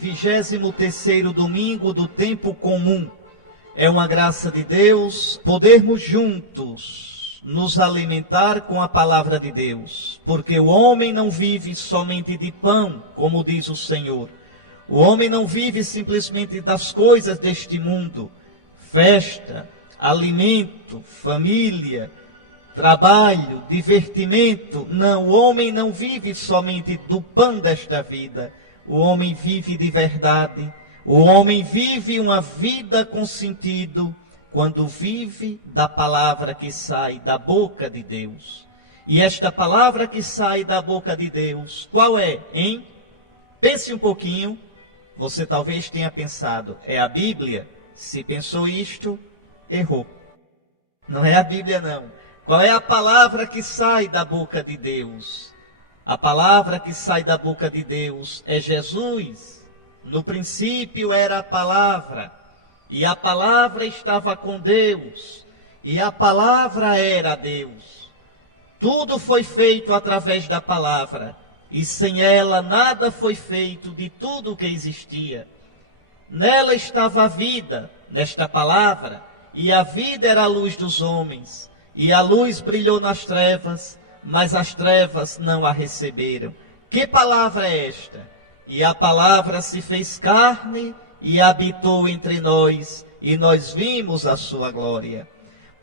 23º domingo do tempo comum. É uma graça de Deus podermos juntos nos alimentar com a palavra de Deus, porque o homem não vive somente de pão, como diz o Senhor. O homem não vive simplesmente das coisas deste mundo, festa, alimento, família, trabalho, divertimento. Não, o homem não vive somente do pão desta vida. O homem vive de verdade. O homem vive uma vida com sentido quando vive da palavra que sai da boca de Deus. E esta palavra que sai da boca de Deus, qual é, hein? Pense um pouquinho. Você talvez tenha pensado, é a Bíblia? Se pensou isto, errou. Não é a Bíblia, não. Qual é a palavra que sai da boca de Deus? A palavra que sai da boca de Deus é Jesus. No princípio era a palavra, e a palavra estava com Deus, e a palavra era Deus. Tudo foi feito através da palavra, e sem ela nada foi feito de tudo o que existia. Nela estava a vida, nesta palavra, e a vida era a luz dos homens, e a luz brilhou nas trevas, mas as trevas não a receberam. Que palavra é esta? E a palavra se fez carne e habitou entre nós, e nós vimos a sua glória.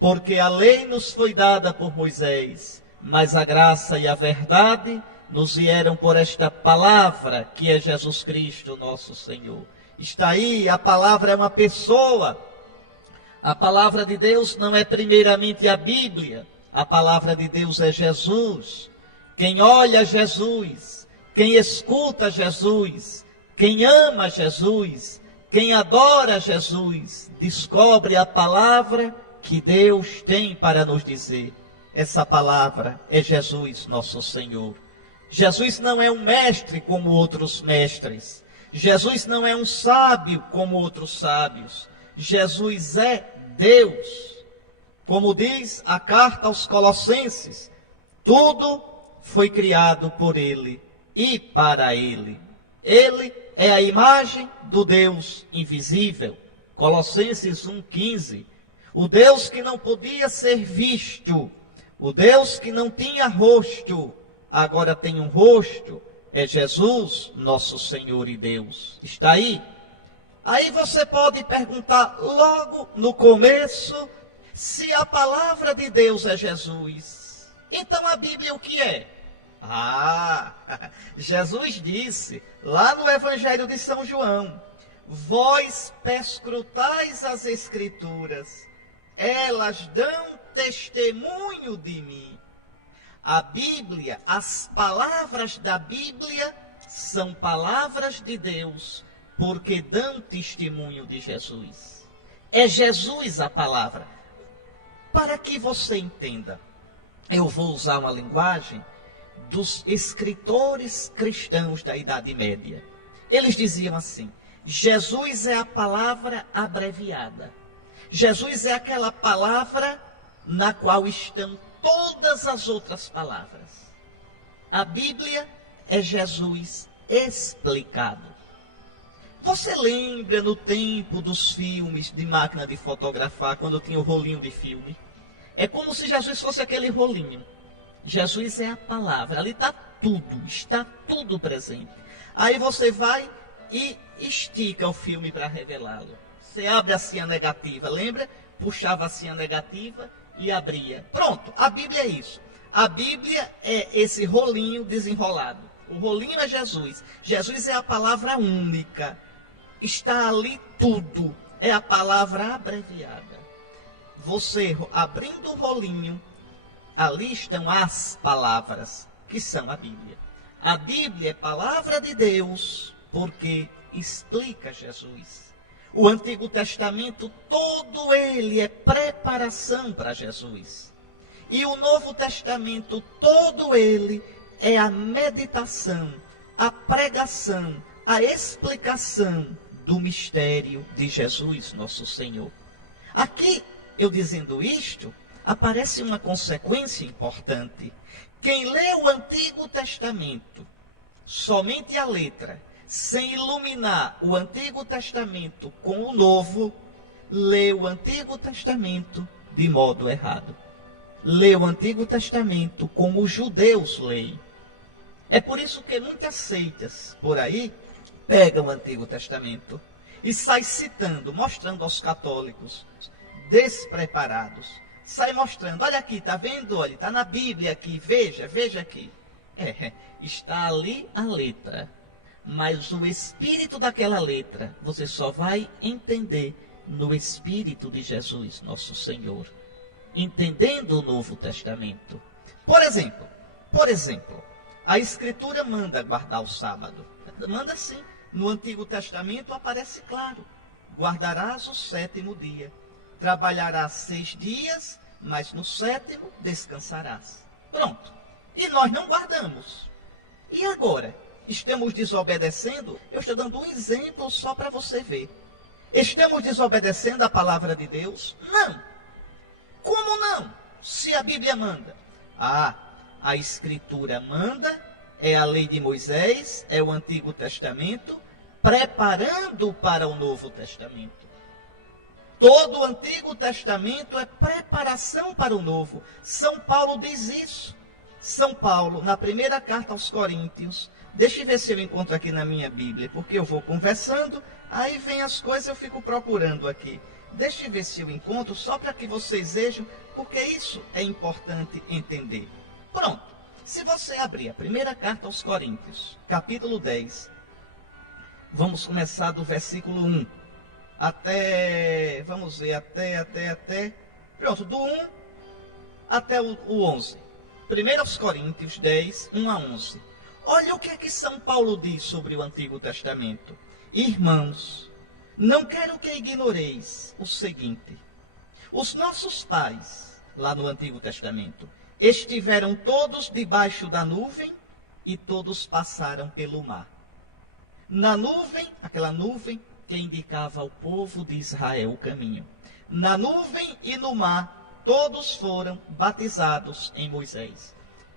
Porque a lei nos foi dada por Moisés, mas a graça e a verdade nos vieram por esta palavra, que é Jesus Cristo, nosso Senhor. Está aí, a palavra é uma pessoa. A palavra de Deus não é primeiramente a Bíblia. A palavra de Deus é Jesus. Quem olha Jesus, quem escuta Jesus, quem ama Jesus, quem adora Jesus, descobre a palavra que Deus tem para nos dizer. Essa palavra é Jesus, nosso Senhor. Jesus não é um mestre como outros mestres. Jesus não é um sábio como outros sábios. Jesus é Deus. Como diz a carta aos Colossenses, tudo foi criado por Ele e para Ele. Ele é a imagem do Deus invisível. Colossenses 1,15. O Deus que não podia ser visto, o Deus que não tinha rosto, agora tem um rosto, é Jesus, nosso Senhor e Deus. Está aí? Aí você pode perguntar logo no começo, se a palavra de Deus é Jesus, então a Bíblia o que é? Jesus disse, lá no Evangelho de São João, vós perscrutais as Escrituras, elas dão testemunho de mim. A Bíblia, as palavras da Bíblia são palavras de Deus, porque dão testemunho de Jesus. É Jesus a palavra. Para que você entenda, eu vou usar uma linguagem dos escritores cristãos da Idade Média. Eles diziam assim, Jesus é a palavra abreviada. Jesus é aquela palavra na qual estão todas as outras palavras. A Bíblia é Jesus explicado. Você lembra no tempo dos filmes de máquina de fotografar, quando tinha o rolinho de filme? É como se Jesus fosse aquele rolinho. Jesus é a palavra, ali está tudo presente. Aí você vai e estica o filme para revelá-lo. Você abre assim a negativa, lembra? Puxava assim a negativa e abria. Pronto, a Bíblia é isso. A Bíblia é esse rolinho desenrolado. O rolinho é Jesus. Jesus é a palavra única. Está ali tudo. É a palavra abreviada. Você abrindo o rolinho, ali estão as palavras, que são a Bíblia. A Bíblia é palavra de Deus, porque explica Jesus. O Antigo Testamento, todo ele é preparação para Jesus. E o Novo Testamento, todo ele é a meditação, a pregação, a explicação do mistério de Jesus, nosso Senhor. Aqui, eu dizendo isto, aparece uma consequência importante. Quem lê o Antigo Testamento, somente a letra, sem iluminar o Antigo Testamento com o Novo, lê o Antigo Testamento de modo errado. Lê o Antigo Testamento como os judeus leem. É por isso que muitas seitas por aí pegam o Antigo Testamento e saem citando, mostrando aos católicos despreparados. Sai mostrando, olha aqui, está vendo? Olha, está na Bíblia aqui, veja aqui. Está ali a letra, mas o espírito daquela letra você só vai entender no Espírito de Jesus, nosso Senhor, entendendo o Novo Testamento. Por exemplo, a Escritura manda guardar o sábado. Manda sim. No Antigo Testamento aparece claro: guardarás o 7º dia. Trabalharás 6 dias, mas no 7º descansarás. Pronto. E nós não guardamos. E agora? Estamos desobedecendo? Eu estou dando um exemplo só para você ver. Estamos desobedecendo a palavra de Deus? Não. Como não? Se a Bíblia manda. A Escritura manda, é a lei de Moisés, é o Antigo Testamento, preparando para o Novo Testamento. Todo o Antigo Testamento é preparação para o Novo. São Paulo diz isso. São Paulo, na primeira carta aos Coríntios, deixa eu ver se eu encontro aqui na minha Bíblia, porque eu vou conversando, aí vem as coisas, eu fico procurando aqui. Deixa eu ver se eu encontro, só para que vocês vejam, porque isso é importante entender. Pronto, se você abrir a primeira carta aos Coríntios, capítulo 10, vamos começar do versículo 1, pronto, do 1 até o 11. 1 aos Coríntios 10, 1 a 11. Olha o que é que São Paulo diz sobre o Antigo Testamento. Irmãos, não quero que ignoreis o seguinte: os nossos pais, lá no Antigo Testamento, estiveram todos debaixo da nuvem e todos passaram pelo mar. Na nuvem, aquela nuvem que indicava ao povo de Israel o caminho. Na nuvem e no mar, todos foram batizados em Moisés.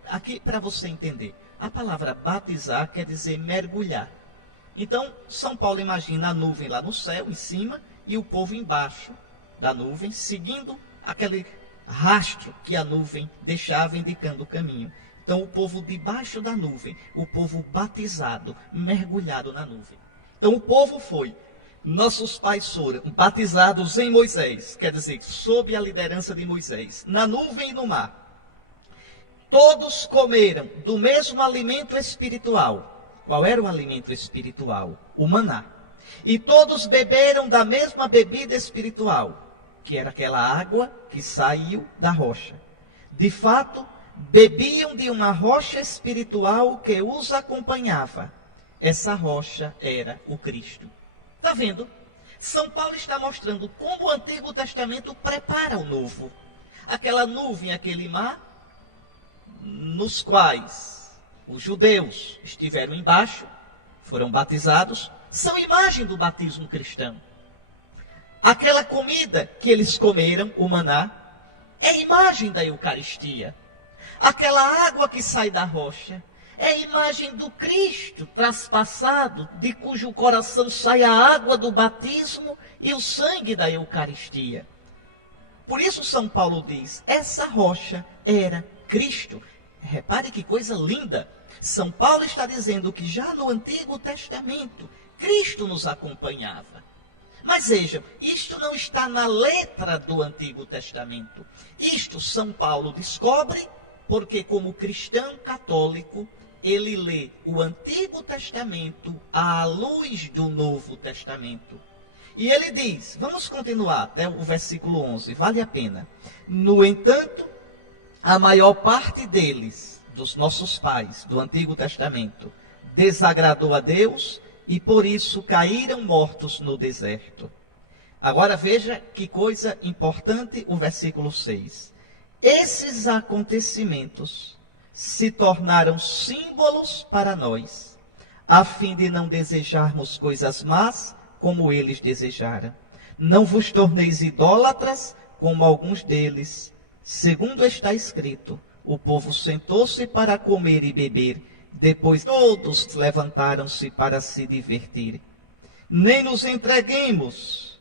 Aqui, para você entender, a palavra batizar quer dizer mergulhar. Então, São Paulo imagina a nuvem lá no céu, em cima, e o povo embaixo da nuvem, seguindo aquele rastro que a nuvem deixava indicando o caminho. Então, o povo debaixo da nuvem, o povo batizado, mergulhado na nuvem. Então, o povo foi. Nossos pais foram batizados em Moisés, quer dizer, sob a liderança de Moisés, na nuvem e no mar. Todos comeram do mesmo alimento espiritual. Qual era o alimento espiritual? O maná. E todos beberam da mesma bebida espiritual, que era aquela água que saiu da rocha. De fato, bebiam de uma rocha espiritual que os acompanhava. Essa rocha era o Cristo. Está vendo? São Paulo está mostrando como o Antigo Testamento prepara o Novo. Aquela nuvem, aquele mar, nos quais os judeus estiveram embaixo, foram batizados, são imagem do batismo cristão. Aquela comida que eles comeram, o maná, é imagem da Eucaristia. Aquela água que sai da rocha é imagem do Cristo traspassado, de cujo coração sai a água do batismo e o sangue da Eucaristia. Por isso São Paulo diz, essa rocha era Cristo. Repare que coisa linda. São Paulo está dizendo que já no Antigo Testamento, Cristo nos acompanhava. Mas vejam, isto não está na letra do Antigo Testamento. Isto São Paulo descobre porque, como cristão católico, ele lê o Antigo Testamento à luz do Novo Testamento. E ele diz, vamos continuar até o versículo 11, vale a pena. No entanto, a maior parte deles, dos nossos pais do Antigo Testamento, desagradou a Deus e por isso caíram mortos no deserto. Agora veja que coisa importante o versículo 6. Esses acontecimentos se tornaram símbolos para nós, a fim de não desejarmos coisas más como eles desejaram. Não vos torneis idólatras como alguns deles. Segundo está escrito, o povo sentou-se para comer e beber, Depois todos levantaram-se para se divertirem. Nem nos entreguemos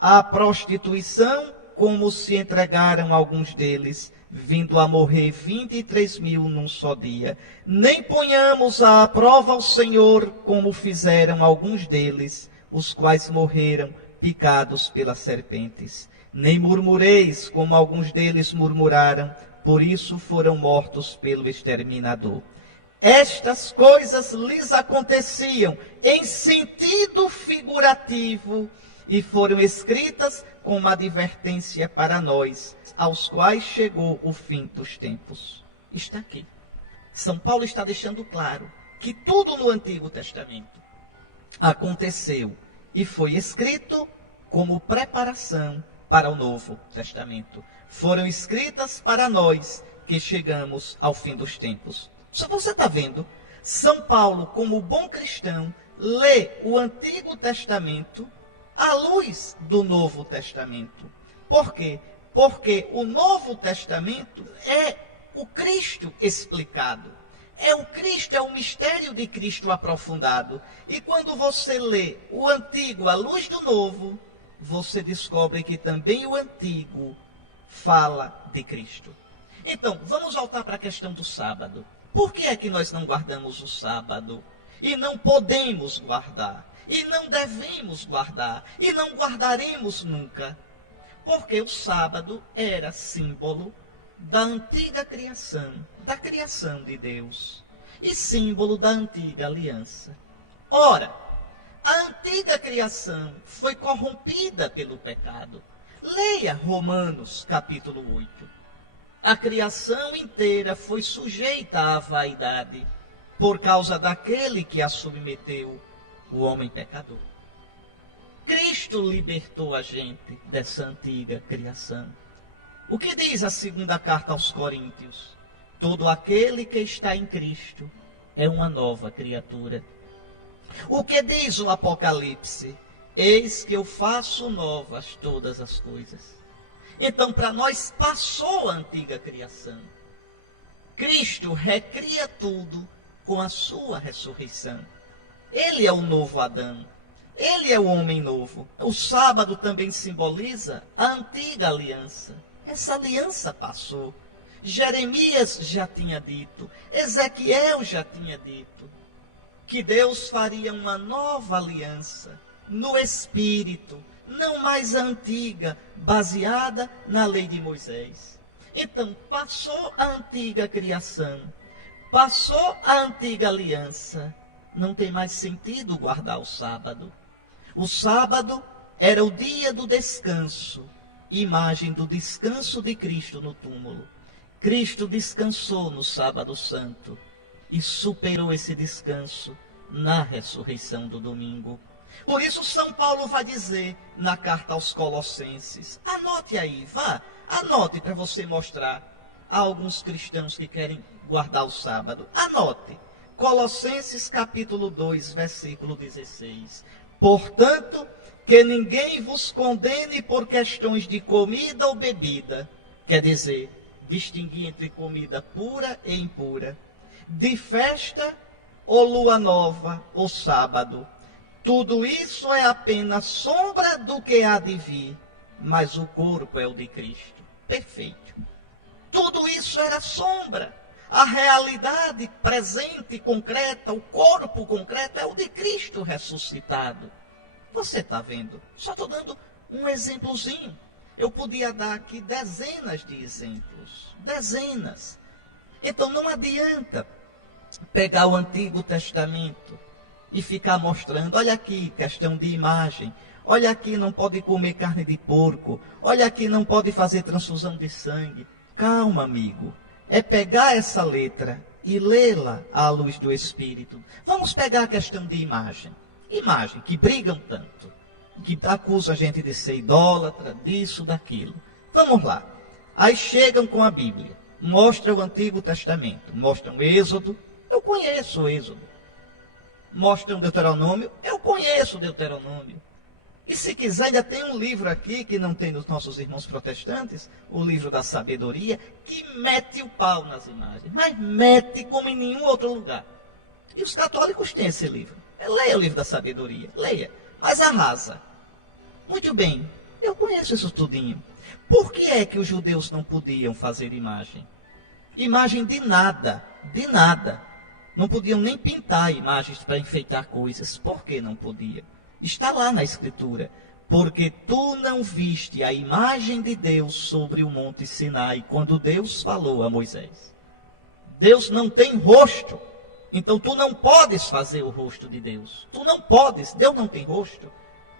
à prostituição, como se entregaram alguns deles, vindo a morrer 23.000 num só dia. Nem ponhamos à prova ao Senhor, como fizeram alguns deles, os quais morreram picados pelas serpentes. Nem murmureis, como alguns deles murmuraram, por isso foram mortos pelo exterminador. Estas coisas lhes aconteciam em sentido figurativo e foram escritas como advertência para nós, aos quais chegou o fim dos tempos. Está aqui. São Paulo está deixando claro que tudo no Antigo Testamento aconteceu e foi escrito como preparação para o Novo Testamento. Foram escritas para nós que chegamos ao fim dos tempos. Só você está vendo, São Paulo, como bom cristão, lê o Antigo Testamento à luz do Novo Testamento. Por quê? Porque o Novo Testamento é o Cristo explicado. É o Cristo, é o mistério de Cristo aprofundado. E quando você lê o Antigo à luz do Novo, você descobre que também o Antigo fala de Cristo. Então, vamos voltar para a questão do sábado. Por que é que nós não guardamos o sábado? E não podemos guardar? E não devemos guardar? E não guardaremos nunca? Porque o sábado era símbolo da antiga criação, da criação de Deus, e símbolo da antiga aliança. Ora, a antiga criação foi corrompida pelo pecado. Leia Romanos capítulo 8. A criação inteira foi sujeita à vaidade por causa daquele que a submeteu, o homem pecador. Cristo libertou a gente dessa antiga criação. O que diz a segunda carta aos Coríntios? Todo aquele que está em Cristo é uma nova criatura. O que diz o Apocalipse? Eis que eu faço novas todas as coisas. Então, para nós, passou a antiga criação. Cristo recria tudo com a sua ressurreição. Ele é o novo Adão. Ele é o homem novo. O sábado também simboliza a antiga aliança. Essa aliança passou. Jeremias já tinha dito, Ezequiel já tinha dito, que Deus faria uma nova aliança no Espírito, não mais a antiga, baseada na lei de Moisés. Então, passou a antiga criação, passou a antiga aliança, não tem mais sentido guardar o sábado. O sábado era o dia do descanso, imagem do descanso de Cristo no túmulo. Cristo descansou no sábado santo e superou esse descanso na ressurreição do domingo. Por isso São Paulo vai dizer na carta aos Colossenses, anote aí, anote para você mostrar a alguns cristãos que querem guardar o sábado. Anote, Colossenses capítulo 2, versículo 16. Portanto, que ninguém vos condene por questões de comida ou bebida, quer dizer, distinguir entre comida pura e impura, de festa ou lua nova ou sábado. Tudo isso é apenas sombra do que há de vir, mas o corpo é o de Cristo. Perfeito. Tudo isso era sombra. A realidade presente, concreta, o corpo concreto é o de Cristo ressuscitado. Você está vendo? Só estou dando um exemplozinho. Eu podia dar aqui dezenas de exemplos. Dezenas. Então não adianta pegar o Antigo Testamento e ficar mostrando, olha aqui, questão de imagem, olha aqui, não pode comer carne de porco, olha aqui, não pode fazer transfusão de sangue. Calma, amigo, é pegar essa letra e lê-la à luz do Espírito. Vamos pegar a questão de imagem, que brigam tanto, que acusam a gente de ser idólatra, disso, daquilo. Vamos lá, aí chegam com a Bíblia, mostram o Antigo Testamento, mostram o Êxodo, eu conheço o Êxodo. Mostram Deuteronômio, eu conheço Deuteronômio. E se quiser, ainda tem um livro aqui, que não tem nos nossos irmãos protestantes, o livro da sabedoria, que mete o pau nas imagens, mas mete como em nenhum outro lugar. E os católicos têm esse livro. Leia o livro da sabedoria, leia, mas arrasa. Muito bem, eu conheço isso tudinho. Por que é que os judeus não podiam fazer imagem? Imagem de nada, de nada. Não podiam nem pintar imagens para enfeitar coisas. Por que não podiam? Está lá na Escritura. Porque tu não viste a imagem de Deus sobre o monte Sinai, quando Deus falou a Moisés. Deus não tem rosto. Então tu não podes fazer o rosto de Deus. Tu não podes. Deus não tem rosto.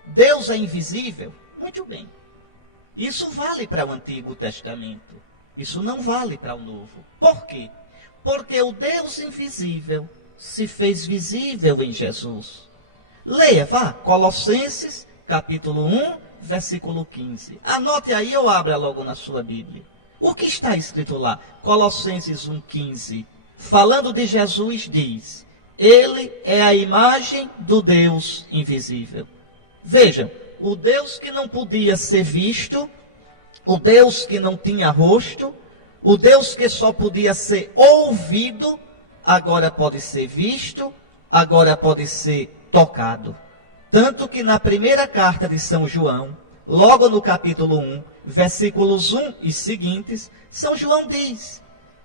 Deus é invisível. Muito bem. Isso vale para o Antigo Testamento. Isso não vale para o Novo. Por quê? Porque o Deus invisível se fez visível em Jesus. Leia, vá, Colossenses, capítulo 1, versículo 15. Anote aí ou abra logo na sua Bíblia. O que está escrito lá? Colossenses 1, 15. Falando de Jesus, diz: Ele é a imagem do Deus invisível. Vejam, o Deus que não podia ser visto, o Deus que não tinha rosto, o Deus que só podia ser ouvido, agora pode ser visto, agora pode ser tocado. Tanto que na primeira carta de São João, logo no capítulo 1, versículos 1 e seguintes, São João diz: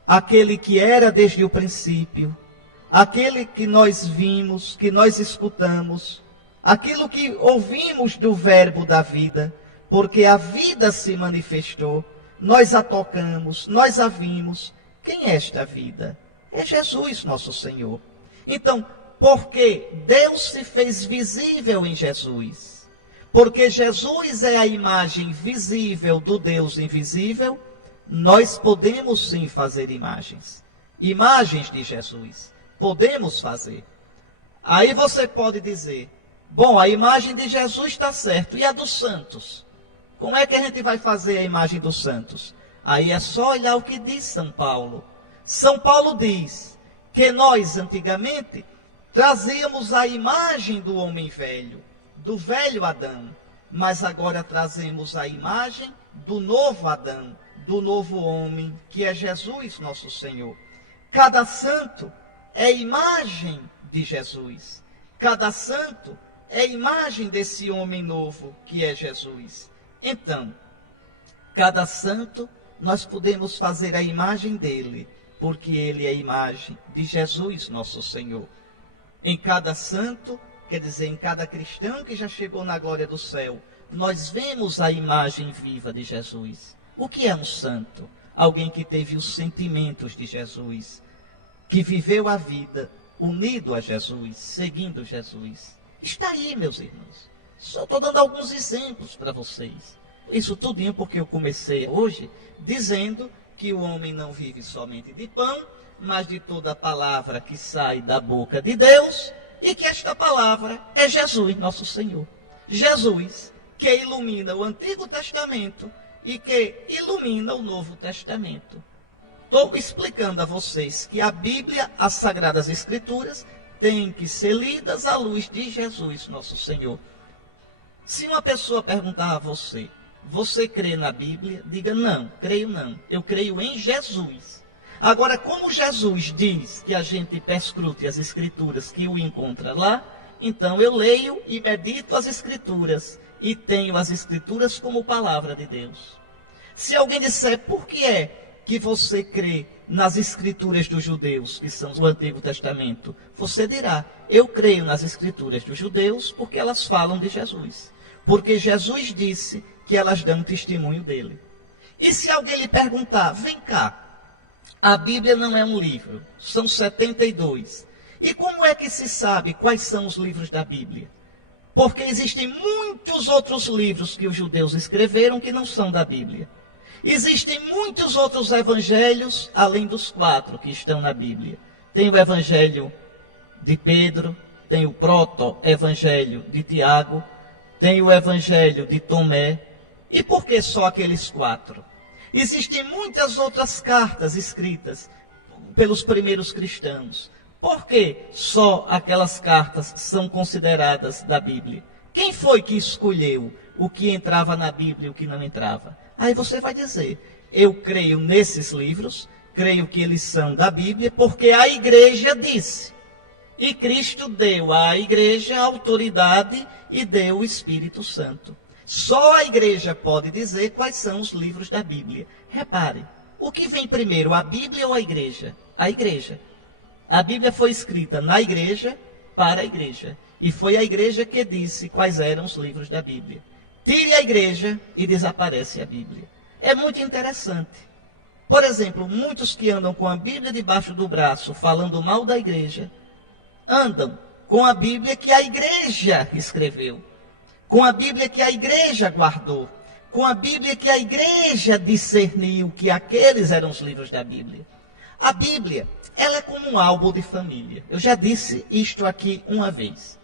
aquele que era desde o princípio, aquele que nós vimos, que nós escutamos, aquilo que ouvimos do verbo da vida, porque a vida se manifestou, nós a tocamos, nós a vimos. Quem é esta vida? É Jesus, nosso Senhor. Então, porque Deus se fez visível em Jesus, porque Jesus é a imagem visível do Deus invisível, nós podemos sim fazer imagens. Imagens de Jesus. Podemos fazer. Aí você pode dizer: bom, a imagem de Jesus está certo. E a dos santos? Como é que a gente vai fazer a imagem dos santos? Aí é só olhar o que diz São Paulo. São Paulo diz que nós, antigamente, trazíamos a imagem do homem velho, do velho Adão. Mas agora trazemos a imagem do novo Adão, do novo homem, que é Jesus, nosso Senhor. Cada santo é imagem de Jesus. Cada santo é imagem desse homem novo, que é Jesus. Então, cada santo, nós podemos fazer a imagem dele, porque ele é a imagem de Jesus, nosso Senhor. Em cada santo, quer dizer, em cada cristão que já chegou na glória do céu, nós vemos a imagem viva de Jesus. O que é um santo? Alguém que teve os sentimentos de Jesus, que viveu a vida unido a Jesus, seguindo Jesus. Está aí, meus irmãos. Só estou dando alguns exemplos para vocês. Isso tudinho porque eu comecei hoje dizendo que o homem não vive somente de pão, mas de toda a palavra que sai da boca de Deus, e que esta palavra é Jesus, nosso Senhor. Jesus, que ilumina o Antigo Testamento e que ilumina o Novo Testamento. Estou explicando a vocês que a Bíblia, as Sagradas Escrituras, têm que ser lidas à luz de Jesus, nosso Senhor. Se uma pessoa perguntar a você: você crê na Bíblia? Diga: não, creio não. Eu creio em Jesus. Agora, como Jesus diz que a gente perscrute as Escrituras, que o encontra lá, então eu leio e medito as Escrituras e tenho as Escrituras como palavra de Deus. Se alguém disser: por que é que você crê nas Escrituras dos judeus, que são o Antigo Testamento? Você dirá: eu creio nas Escrituras dos judeus porque elas falam de Jesus. Porque Jesus disse que elas dão testemunho dele. E se alguém lhe perguntar: vem cá, a Bíblia não é um livro, são 72. E como é que se sabe quais são os livros da Bíblia? Porque existem muitos outros livros que os judeus escreveram que não são da Bíblia. Existem muitos outros evangelhos, além dos 4 que estão na Bíblia. Tem o evangelho de Pedro, tem o proto-evangelho de Tiago, tem o evangelho de Tomé. E por que só aqueles 4? Existem muitas outras cartas escritas pelos primeiros cristãos. Por que só aquelas cartas são consideradas da Bíblia? Quem foi que escolheu o que entrava na Bíblia e o que não entrava? Aí você vai dizer, eu creio nesses livros, creio que eles são da Bíblia, porque a igreja disse. E Cristo deu à igreja a autoridade e deu o Espírito Santo. Só a igreja pode dizer quais são os livros da Bíblia. Repare, o que vem primeiro, a Bíblia ou a igreja? A igreja. A Bíblia foi escrita na igreja, para a igreja. E foi a igreja que disse quais eram os livros da Bíblia. Tire a igreja e desaparece a Bíblia. É muito interessante. Por exemplo, muitos que andam com a Bíblia debaixo do braço, falando mal da igreja, andam com a Bíblia que a igreja escreveu, com a Bíblia que a igreja guardou, com a Bíblia que a igreja discerniu que aqueles eram os livros da Bíblia. A Bíblia, ela é como um álbum de família. Eu já disse isto aqui uma vez.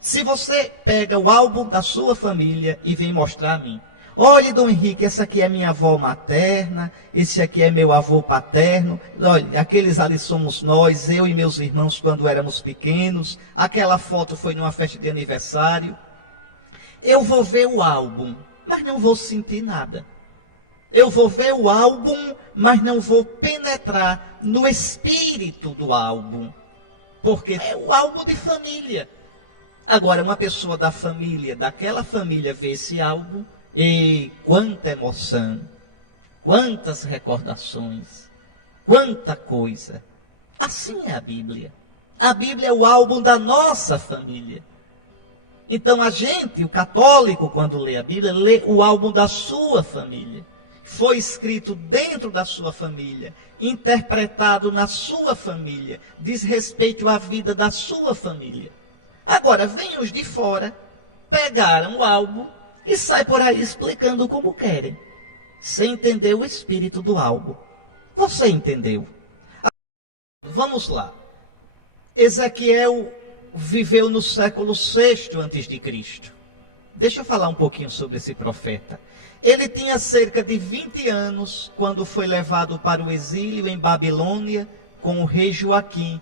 Se você pega o álbum da sua família e vem mostrar a mim, olha, Dom Henrique, essa aqui é minha avó materna, esse aqui é meu avô paterno, olha, aqueles ali somos nós, eu e meus irmãos quando éramos pequenos, aquela foto foi numa festa de aniversário. Eu vou ver o álbum, mas não vou sentir nada. Eu vou ver o álbum, mas não vou penetrar no espírito do álbum, porque é o álbum de família. Agora, uma pessoa da família, daquela família, vê esse álbum, e quanta emoção, quantas recordações, quanta coisa. Assim é a Bíblia. A Bíblia é o álbum da nossa família. Então a gente, o católico, quando lê a Bíblia, lê o álbum da sua família. Foi escrito dentro da sua família, interpretado na sua família, diz respeito à vida da sua família. Agora, vem os de fora, pegaram o álbum e sai por aí explicando como querem, sem entender o espírito do álbum. Você entendeu? Vamos lá. Ezequiel viveu no século VI a.C. Deixa eu falar um pouquinho sobre esse profeta. Ele tinha cerca de 20 anos quando foi levado para o exílio em Babilônia com o rei Joaquim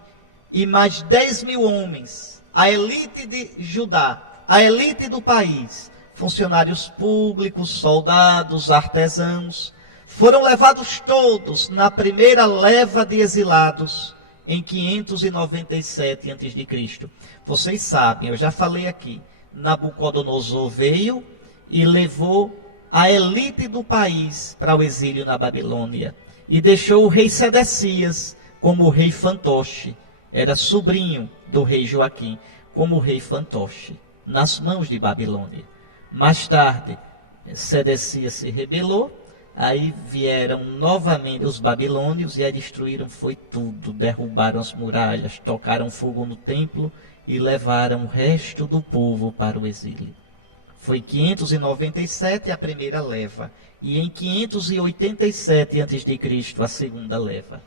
e mais 10.000 homens, a elite de Judá, a elite do país, funcionários públicos, soldados, artesãos, foram levados todos na primeira leva de exilados em 597 a.C. Vocês sabem, eu já falei aqui, Nabucodonosor veio e levou a elite do país para o exílio na Babilônia e deixou o rei Sedecias como o rei fantoche, era sobrinho do rei Joaquim, como o rei fantoche, nas mãos de Babilônia. Mais tarde, Sedecias se rebelou, aí vieram novamente os babilônios e aí destruíram foi tudo, derrubaram as muralhas, tocaram fogo no templo e levaram o resto do povo para o exílio. Foi 597 a primeira leva e em 587 a.C. a segunda leva.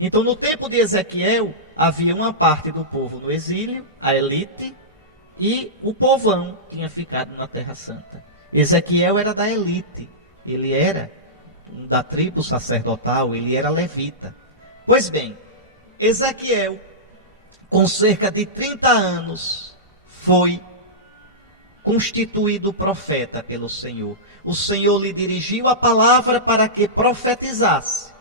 Então, no tempo de Ezequiel, havia uma parte do povo no exílio, a elite, e o povão tinha ficado na Terra Santa. Ezequiel era da elite, ele era da tribo sacerdotal, ele era levita. Pois bem, Ezequiel, com cerca de 30 anos, foi constituído profeta pelo Senhor. O Senhor lhe dirigiu a palavra para que profetizasse.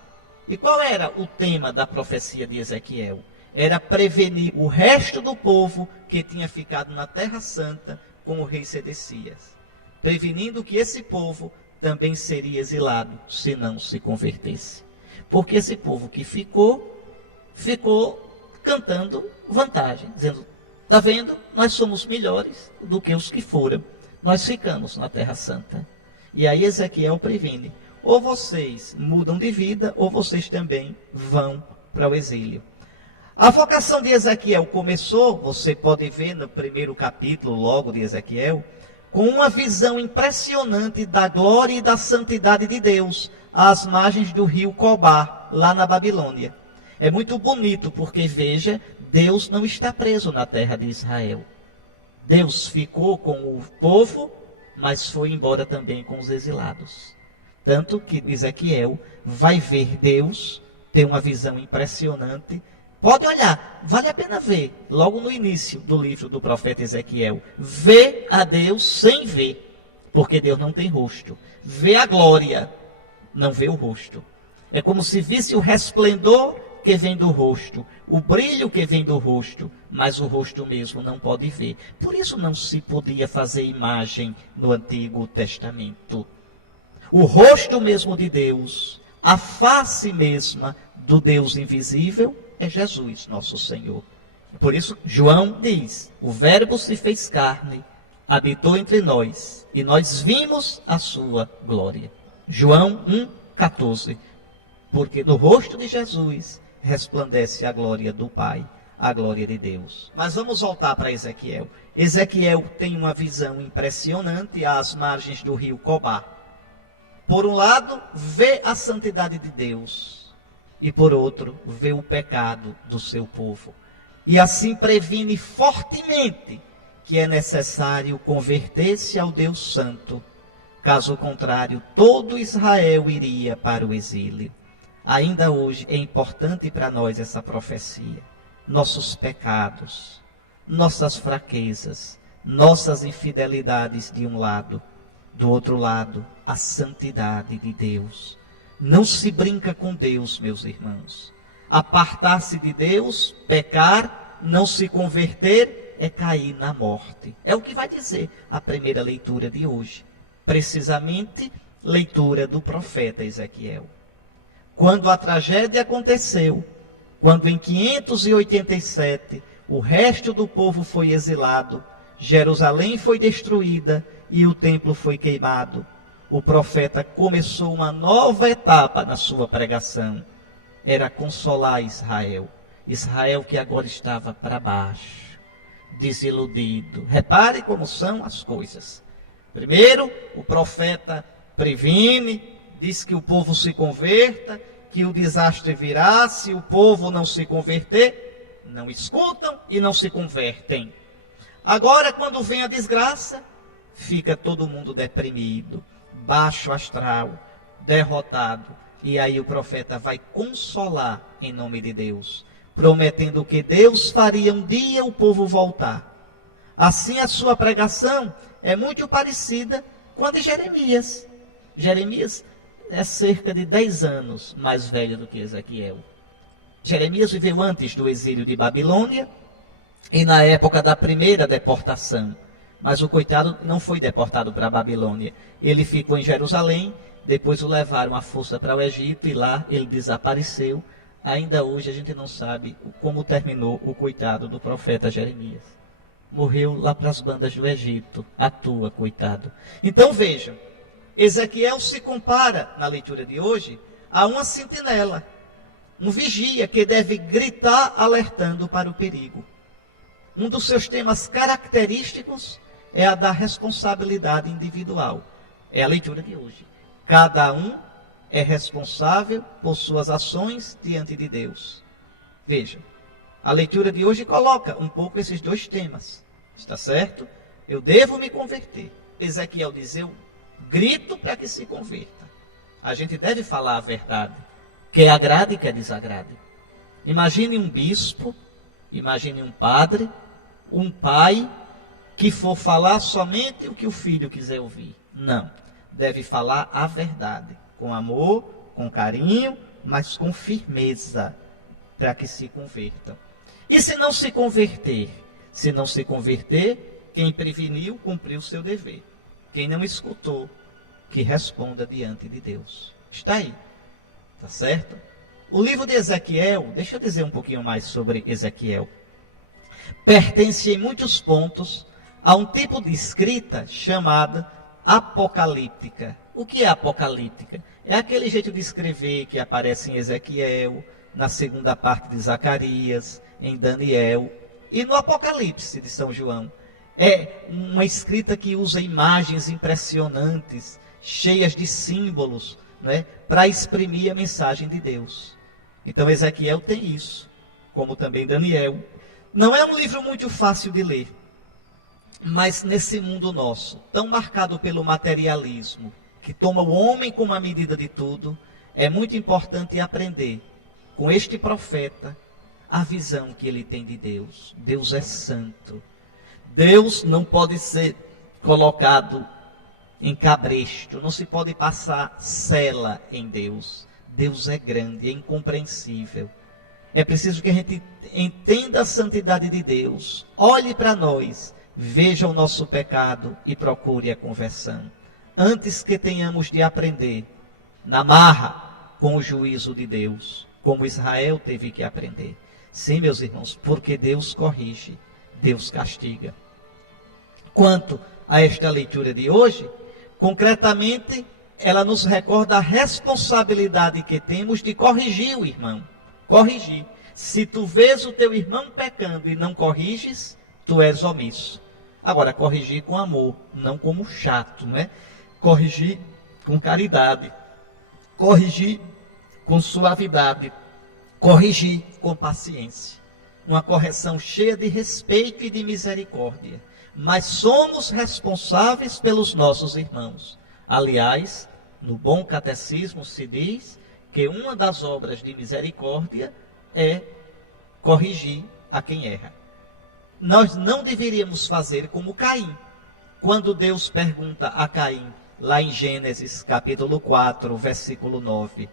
E qual era o tema da profecia de Ezequiel? Era prevenir o resto do povo que tinha ficado na Terra Santa com o rei Sedecias, prevenindo que esse povo também seria exilado se não se convertesse. Porque esse povo que ficou cantando vantagem, dizendo: está vendo? Nós somos melhores do que os que foram. Nós ficamos na Terra Santa. E aí Ezequiel previne: ou vocês mudam de vida, ou vocês também vão para o exílio. A vocação de Ezequiel começou, você pode ver no primeiro capítulo logo de Ezequiel, com uma visão impressionante da glória e da santidade de Deus, às margens do rio Cobar, lá na Babilônia. É muito bonito, porque veja, Deus não está preso na terra de Israel. Deus ficou com o povo, mas foi embora também com os exilados. Tanto que Ezequiel vai ver Deus, ter uma visão impressionante, Pode olhar, vale a pena ver, logo no início do livro do profeta Ezequiel. Vê a Deus sem ver, porque Deus não tem rosto. Vê a glória, não vê o rosto. É como se visse o resplendor que vem do rosto, o brilho que vem do rosto, mas o rosto mesmo não pode ver. Por isso não se podia fazer imagem no Antigo Testamento. O rosto mesmo de Deus, a face mesma do Deus invisível, é Jesus, nosso Senhor. Por isso, João diz, o Verbo se fez carne, habitou entre nós, e nós vimos a sua glória. João 1,14. Porque no rosto de Jesus resplandece a glória do Pai, a glória de Deus. Mas vamos voltar para Ezequiel. Ezequiel tem uma visão impressionante às margens do rio Cobar. Por um lado, vê a santidade de Deus, e por outro, vê o pecado do seu povo. E assim previne fortemente que é necessário converter-se ao Deus Santo. Caso contrário, todo Israel iria para o exílio. Ainda hoje é importante para nós essa profecia. Nossos pecados, nossas fraquezas, nossas infidelidades de um lado, do outro lado, a santidade de Deus. Não se brinca com Deus, meus irmãos. Apartar-se de Deus, pecar, não se converter, é cair na morte. É o que vai dizer a primeira leitura de hoje. Precisamente, leitura do profeta Ezequiel. Quando a tragédia aconteceu, quando em 587 o resto do povo foi exilado, Jerusalém foi destruída e o templo foi queimado, o profeta começou uma nova etapa na sua pregação. Era consolar Israel. Israel que agora estava para baixo, desiludido. Repare como são as coisas. Primeiro, o profeta previne, diz que o povo se converta, que o desastre virá se o povo não se converter. Não escutam e não se convertem. Agora, quando vem a desgraça, fica todo mundo deprimido, baixo astral, derrotado. E aí o profeta vai consolar em nome de Deus, prometendo que Deus faria um dia o povo voltar. Assim a sua pregação é muito parecida com a de Jeremias. Jeremias é cerca de 10 anos mais velho do que Ezequiel. Jeremias viveu antes do exílio de Babilônia e na época da primeira deportação. Mas o coitado não foi deportado para a Babilônia. Ele ficou em Jerusalém, depois o levaram à força para o Egito e lá ele desapareceu. Ainda hoje a gente não sabe como terminou o coitado do profeta Jeremias. Morreu lá para as bandas do Egito, à toa, coitado. Então vejam, Ezequiel se compara, na leitura de hoje, a uma sentinela, um vigia que deve gritar alertando para o perigo. Um dos seus temas característicos é a da responsabilidade individual. É a leitura de hoje. Cada um é responsável por suas ações diante de Deus. Veja, a leitura de hoje coloca um pouco esses dois temas. Está certo? Eu devo me converter. Ezequiel diz, eu grito para que se converta. A gente deve falar a verdade, quer agrade, quer desagrade. Imagine um bispo, imagine um padre, um pai, que for falar somente o que o filho quiser ouvir. Não, deve falar a verdade, com amor, com carinho, mas com firmeza, para que se convertam. E se não se converter? Se não se converter, quem preveniu cumpriu o seu dever. Quem não escutou, que responda diante de Deus. Está aí, tá certo? O livro de Ezequiel, deixa eu dizer um pouquinho mais sobre Ezequiel. Pertence em muitos pontos a um tipo de escrita chamada apocalíptica. O que é apocalíptica? É aquele jeito de escrever que aparece em Ezequiel, na segunda parte de Zacarias, em Daniel e no Apocalipse de São João. É uma escrita que usa imagens impressionantes, cheias de símbolos, né, para exprimir a mensagem de Deus. Então Ezequiel tem isso, como também Daniel. Não é um livro muito fácil de ler, mas nesse mundo nosso, tão marcado pelo materialismo, que toma o homem como a medida de tudo, é muito importante aprender com este profeta a visão que ele tem de Deus. Deus é santo. Deus não pode ser colocado em cabresto, não se pode passar sela em Deus. Deus é grande, é incompreensível. É preciso que a gente entenda a santidade de Deus, olhe para nós, veja o nosso pecado e procure a conversão. Antes que tenhamos de aprender na marra com o juízo de Deus, como Israel teve que aprender. Sim, meus irmãos, porque Deus corrige, Deus castiga. Quanto a esta leitura de hoje, concretamente, ela nos recorda a responsabilidade que temos de corrigir o irmão. Corrigir. Se tu vês o teu irmão pecando e não corriges, tu és omisso. Agora, corrigir com amor, não como chato, não é? Corrigir com caridade, corrigir com suavidade, corrigir com paciência. Uma correção cheia de respeito e de misericórdia. Mas somos responsáveis pelos nossos irmãos. Aliás, no bom catecismo se diz que uma das obras de misericórdia é corrigir a quem erra. Nós não deveríamos fazer como Caim. Quando Deus pergunta a Caim, lá em Gênesis capítulo 4, versículo 9,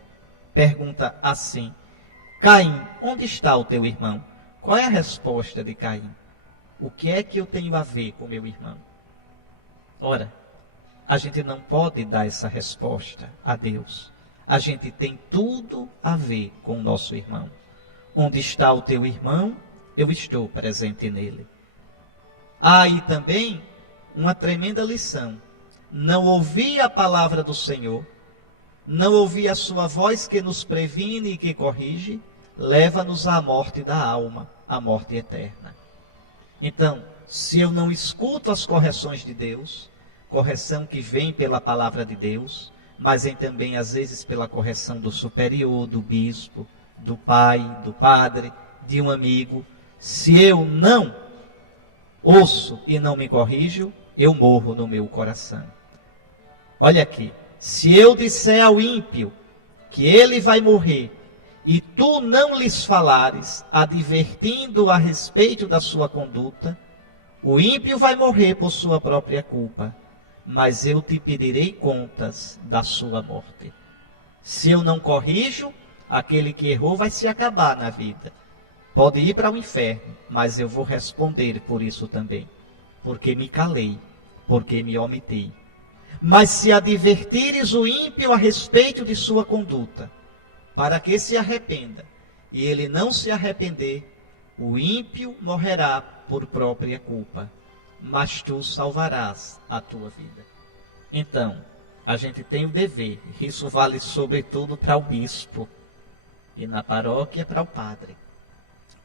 pergunta assim: Caim, onde está o teu irmão? Qual é a resposta de Caim? O que é que eu tenho a ver com meu irmão? Ora, a gente não pode dar essa resposta a Deus. A gente tem tudo a ver com o nosso irmão. Onde está o teu irmão, eu estou presente nele. Há aí também uma tremenda lição. Não ouvir a palavra do Senhor, não ouvir a sua voz que nos previne e que corrige, leva-nos à morte da alma, à morte eterna. Então, se eu não escuto as correções de Deus, correção que vem pela palavra de Deus, mas vem também às vezes pela correção do superior, do bispo, do pai, do padre, de um amigo, se eu não ouço e não me corrijo, eu morro no meu coração. Olha aqui, se eu disser ao ímpio que ele vai morrer, e tu não lhes falares, advertindo a respeito da sua conduta, o ímpio vai morrer por sua própria culpa, mas eu te pedirei contas da sua morte. Se eu não corrijo, aquele que errou vai se acabar na vida. Pode ir para o inferno, mas eu vou responder por isso também, porque me calei, porque me omiti. Mas se advertires o ímpio a respeito de sua conduta, para que se arrependa, e ele não se arrepender, o ímpio morrerá por própria culpa, mas tu salvarás a tua vida. Então, a gente tem o dever, isso vale sobretudo para o bispo, e na paróquia para o padre,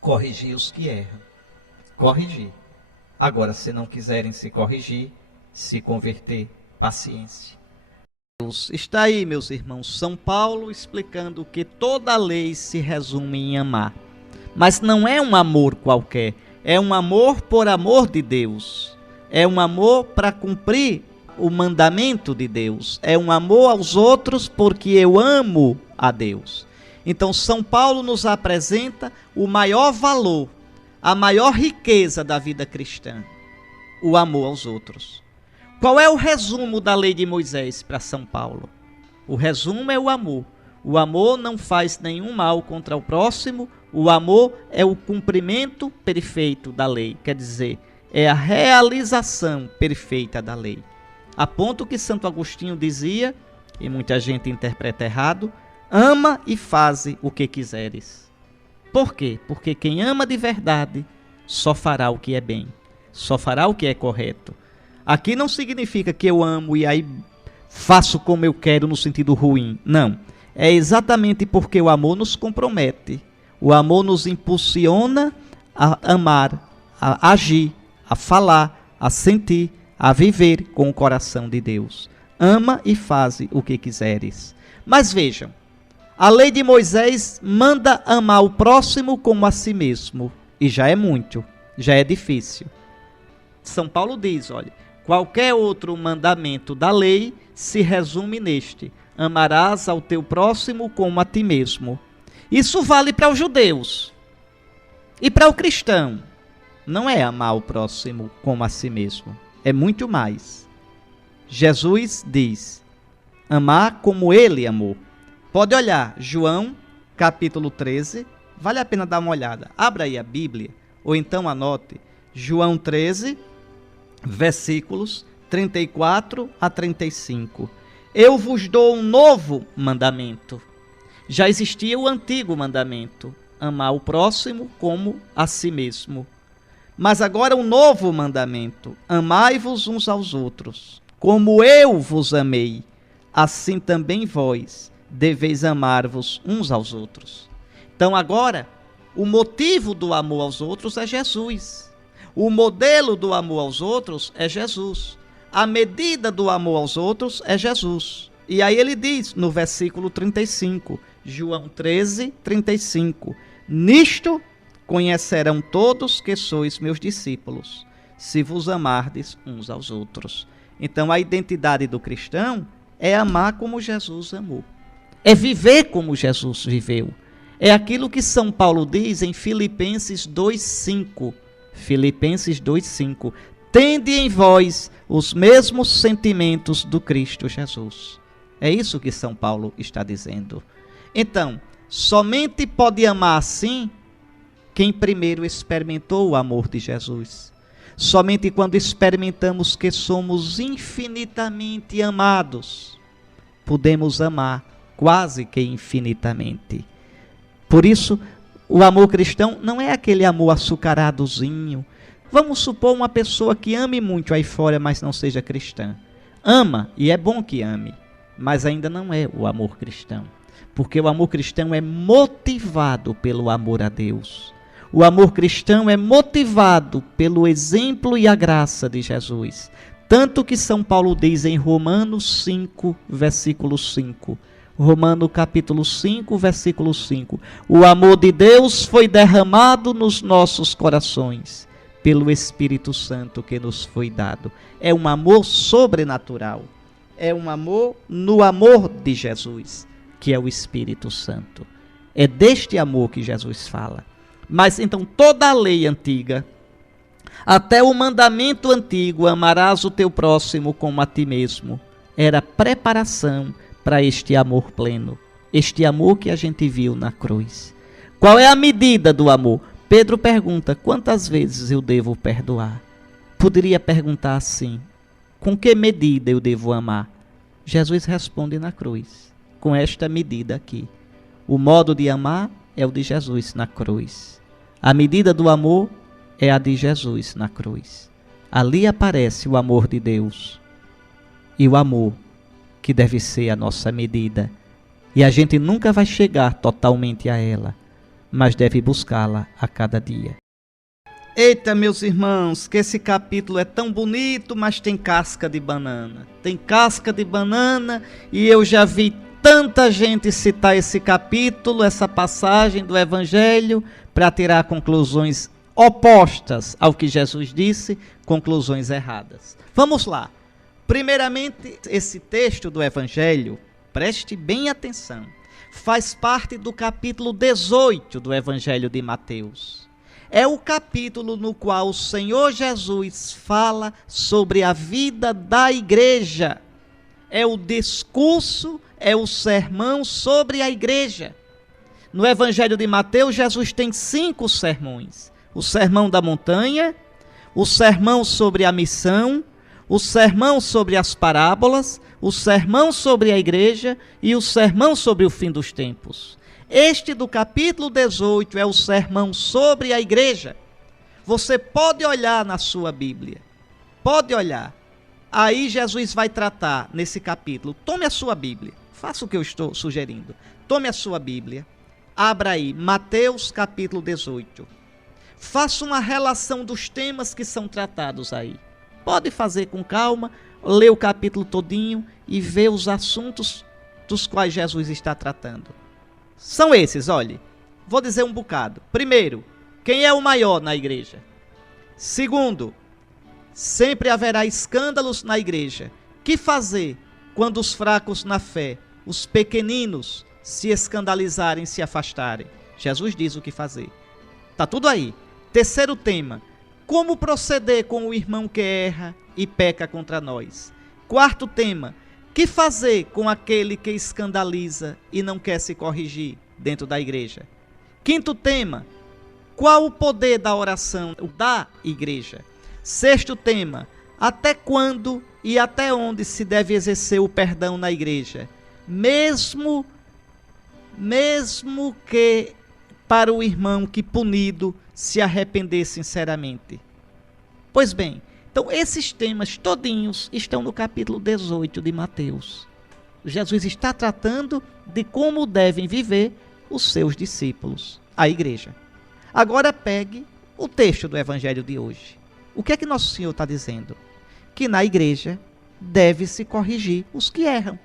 corrigir os que erram, corrigir. Agora, se não quiserem se corrigir, se converter, paciência. Está aí, meus irmãos, São Paulo explicando que toda a lei se resume em amar. Mas não é um amor qualquer, é um amor por amor de Deus. É um amor para cumprir o mandamento de Deus. É um amor aos outros porque eu amo a Deus. Então São Paulo nos apresenta o maior valor, a maior riqueza da vida cristã, o amor aos outros. Qual é o resumo da lei de Moisés para São Paulo? O resumo é o amor. O amor não faz nenhum mal contra o próximo. O amor é o cumprimento perfeito da lei. Quer dizer, é a realização perfeita da lei. A ponto que Santo Agostinho dizia, e muita gente interpreta errado, ama e faze o que quiseres. Por quê? Porque quem ama de verdade só fará o que é bem, só fará o que é correto. Aqui não significa que eu amo e aí faço como eu quero no sentido ruim. Não. É exatamente porque o amor nos compromete. O amor nos impulsiona a amar, a agir, a falar, a sentir, a viver com o coração de Deus. Ama e faze o que quiseres. Mas vejam, a lei de Moisés manda amar o próximo como a si mesmo. E já é muito, já é difícil. São Paulo diz, olha, qualquer outro mandamento da lei se resume neste: amarás ao teu próximo como a ti mesmo. Isso vale para os judeus. E para o cristão, não é amar o próximo como a si mesmo, é muito mais. Jesus diz, amar como ele amou. Pode olhar, João, capítulo 13, vale a pena dar uma olhada. Abra aí a Bíblia, ou então anote, João 13, versículos 34 a 35. Eu vos dou um novo mandamento. Já existia o antigo mandamento, amar o próximo como a si mesmo. Mas agora um novo mandamento, amai-vos uns aos outros. Como eu vos amei, assim também vós deveis amar-vos uns aos outros. Então agora, o motivo do amor aos outros é Jesus. O modelo do amor aos outros é Jesus. A medida do amor aos outros é Jesus. E aí ele diz no versículo 35, João 13, 35, nisto conhecerão todos que sois meus discípulos, se vos amardes uns aos outros. Então a identidade do cristão é amar como Jesus amou. É viver como Jesus viveu. É aquilo que São Paulo diz em Filipenses 2,5. Filipenses 2,5. Tende em vós os mesmos sentimentos do Cristo Jesus. É isso que São Paulo está dizendo. Então, somente pode amar assim quem primeiro experimentou o amor de Jesus. Somente quando experimentamos que somos infinitamente amados, podemos amar quase que infinitamente. Por isso, o amor cristão não é aquele amor açucaradozinho. Vamos supor uma pessoa que ame muito aí fora, mas não seja cristã. Ama, e é bom que ame, mas ainda não é o amor cristão. Porque o amor cristão é motivado pelo amor a Deus. O amor cristão é motivado pelo exemplo e a graça de Jesus. Tanto que São Paulo diz em Romanos 5, versículo 5. Romanos capítulo 5, versículo 5. O amor de Deus foi derramado nos nossos corações pelo Espírito Santo que nos foi dado. É um amor sobrenatural. É um amor no amor de Jesus, que é o Espírito Santo. É deste amor que Jesus fala. Mas então toda a lei antiga, até o mandamento antigo, amarás o teu próximo como a ti mesmo, era preparação para este amor pleno, este amor que a gente viu na cruz. Qual é a medida do amor? Pedro pergunta, quantas vezes eu devo perdoar? Poderia perguntar assim, com que medida eu devo amar? Jesus responde na cruz, com esta medida aqui. O modo de amar é o de Jesus na cruz. A medida do amor é a de Jesus na cruz. Ali aparece o amor de Deus e o amor que deve ser a nossa medida. E a gente nunca vai chegar totalmente a ela, mas deve buscá-la a cada dia. Eita, meus irmãos, que esse capítulo é tão bonito, mas tem casca de banana. Tem casca de banana e eu já vi tanta gente citar esse capítulo, essa passagem do Evangelho, para tirar conclusões opostas ao que Jesus disse, conclusões erradas. Vamos lá. Primeiramente, esse texto do Evangelho, preste bem atenção, faz parte do capítulo 18 do Evangelho de Mateus. É o capítulo no qual o Senhor Jesus fala sobre a vida da igreja. É o discurso, é o sermão sobre a igreja. No Evangelho de Mateus, Jesus tem 5 sermões. O sermão da montanha, o sermão sobre a missão, o sermão sobre as parábolas, o sermão sobre a igreja e o sermão sobre o fim dos tempos. Este do capítulo 18 é o sermão sobre a igreja. Você pode olhar na sua Bíblia, pode olhar. Aí Jesus vai tratar nesse capítulo. Tome a sua Bíblia, faça o que eu estou sugerindo. Tome a sua Bíblia, abra aí Mateus capítulo 18. Faça uma relação dos temas que são tratados aí. Pode fazer com calma, ler o capítulo todinho e ver os assuntos dos quais Jesus está tratando. São esses, olhe, vou dizer um bocado. Primeiro, quem é o maior na igreja? Segundo, sempre haverá escândalos na igreja. Que fazer quando os fracos na fé, os pequeninos, se escandalizarem, se afastarem? Jesus diz o que fazer. Está tudo aí. Terceiro tema, como proceder com o irmão que erra e peca contra nós. Quarto tema, que fazer com aquele que escandaliza e não quer se corrigir dentro da igreja. Quinto tema, qual o poder da oração da igreja? Sexto tema, até quando e até onde se deve exercer o perdão na igreja? Mesmo que para o irmão que punido se arrepender sinceramente. Pois bem, então esses temas todinhos estão no capítulo 18 de Mateus. Jesus está tratando de como devem viver os seus discípulos, a igreja. Agora pegue o texto do evangelho de hoje. O que é que Nosso Senhor está dizendo? Que na igreja deve-se corrigir os que erram.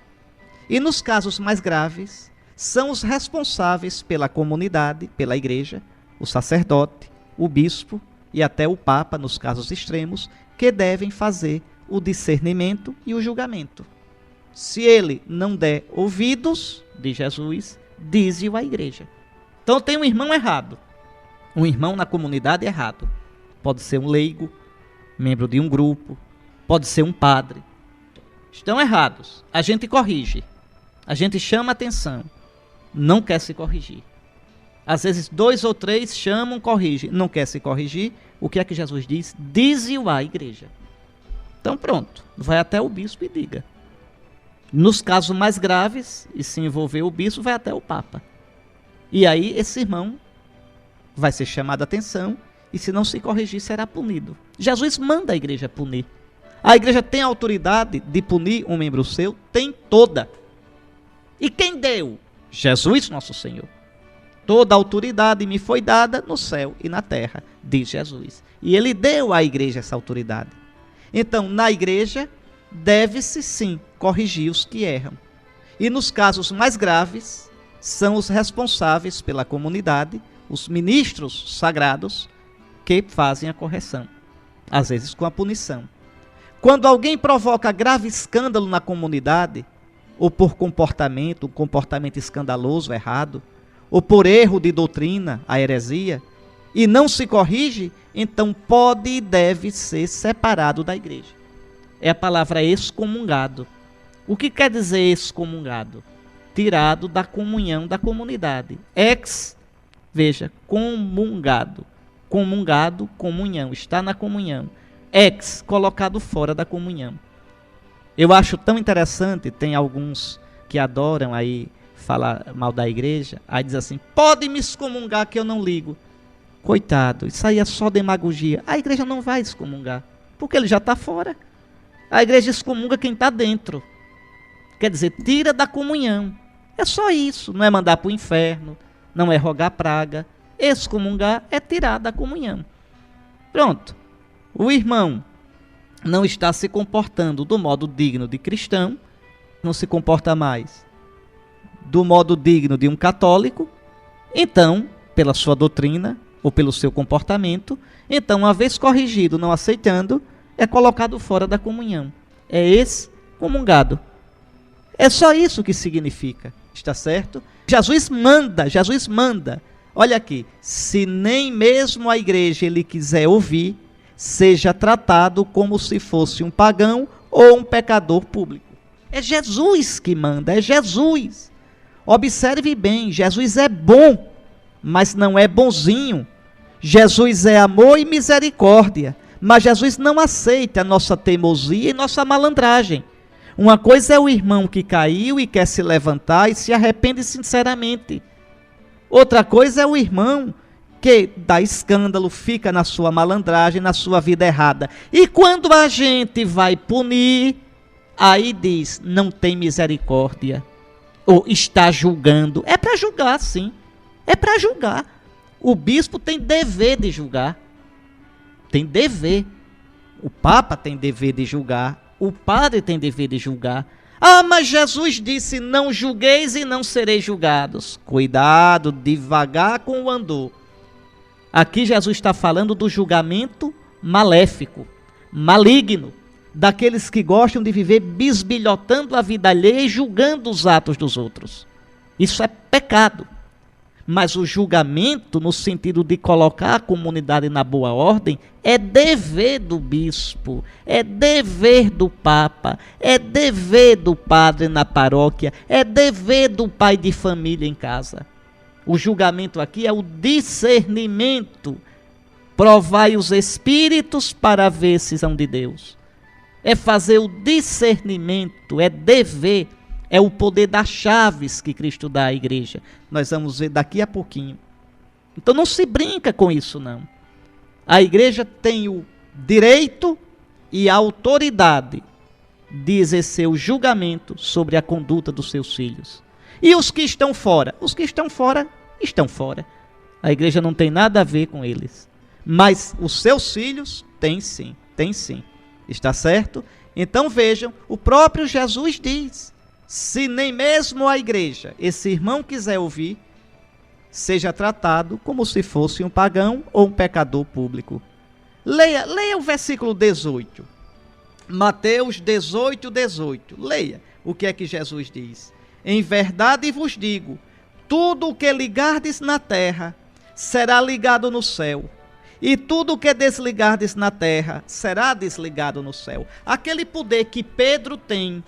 E nos casos mais graves, são os responsáveis pela comunidade, pela igreja, o sacerdote, o bispo e até o papa, nos casos extremos, que devem fazer o discernimento e o julgamento. Se ele não der ouvidos, diz Jesus, dize-o à igreja. Então tem um irmão errado, um irmão na comunidade errado. Pode ser um leigo, membro de um grupo, pode ser um padre. Estão errados, a gente corrige, a gente chama atenção, não quer se corrigir. Às vezes 2 ou 3 chamam, corrigem, não quer se corrigir. O que é que Jesus diz? Dize-o à igreja. Então pronto, vai até o bispo e diga. Nos casos mais graves, e se envolver o bispo, vai até o papa. E aí esse irmão vai ser chamado a atenção, e se não se corrigir, será punido. Jesus manda a igreja punir. A igreja tem a autoridade de punir um membro seu? Tem toda. E quem deu? Jesus, nosso Senhor. Toda a autoridade me foi dada no céu e na terra, diz Jesus. E ele deu à igreja essa autoridade. Então, na igreja, deve-se sim corrigir os que erram. E nos casos mais graves, são os responsáveis pela comunidade, os ministros sagrados, que fazem a correção. Às vezes com a punição. Quando alguém provoca grave escândalo na comunidade, ou por comportamento, um comportamento escandaloso, errado, ou por erro de doutrina, a heresia, e não se corrige, então pode e deve ser separado da igreja. É a palavra excomungado. O que quer dizer excomungado? Tirado da comunhão da comunidade. Veja, comungado. Comungado, comunhão, está na comunhão. Colocado fora da comunhão. Eu acho tão interessante, tem alguns que adoram aí falar mal da igreja, aí diz assim, pode me excomungar que eu não ligo. Coitado, isso aí é só demagogia. A igreja não vai excomungar, porque ele já está fora. A igreja excomunga quem está dentro. Quer dizer, tira da comunhão. É só isso, não é mandar para o inferno, não é rogar praga. Excomungar é tirar da comunhão. Pronto, o irmão não está se comportando do modo digno de cristão, não se comporta mais do modo digno de um católico, então, pela sua doutrina ou pelo seu comportamento, então, uma vez corrigido, não aceitando, é colocado fora da comunhão. É excomungado. É só isso que significa, está certo? Jesus manda. Olha aqui, se nem mesmo a igreja ele quiser ouvir, seja tratado como se fosse um pagão ou um pecador público. É Jesus que manda, é Jesus. Observe bem, Jesus é bom, mas não é bonzinho. Jesus é amor e misericórdia, mas Jesus não aceita a nossa teimosia e nossa malandragem. Uma coisa é o irmão que caiu e quer se levantar e se arrepende sinceramente. Outra coisa é o irmão que dá escândalo, fica na sua malandragem, na sua vida errada. E quando a gente vai punir, aí diz, não tem misericórdia. Ou está julgando. É para julgar, sim. É para julgar. O bispo tem dever de julgar. Tem dever. O papa tem dever de julgar. O padre tem dever de julgar. Ah, mas Jesus disse, não julgueis e não sereis julgados. Cuidado, devagar com o andor. Aqui Jesus está falando do julgamento maléfico, maligno, daqueles que gostam de viver bisbilhotando a vida alheia e julgando os atos dos outros. Isso é pecado. Mas o julgamento, no sentido de colocar a comunidade na boa ordem, é dever do bispo, é dever do papa, é dever do padre na paróquia, é dever do pai de família em casa. O julgamento aqui é o discernimento. Provai os espíritos para ver se são de Deus. É fazer o discernimento, é dever. É o poder das chaves que Cristo dá à igreja. Nós vamos ver daqui a pouquinho. Então não se brinca com isso, não. A igreja tem o direito e a autoridade de exercer o julgamento sobre a conduta dos seus filhos. E os que estão fora? Os que estão fora, estão fora. A igreja não tem nada a ver com eles. Mas os seus filhos, tem sim, tem sim. Está certo? Então vejam, o próprio Jesus diz: se nem mesmo a igreja, esse irmão quiser ouvir, seja tratado como se fosse um pagão ou um pecador público. Leia o versículo 18. Mateus 18, 18. Leia o que é que Jesus diz. Em verdade vos digo, tudo o que ligardes na terra será ligado no céu. E tudo o que desligardes na terra será desligado no céu. Aquele poder que Pedro tem,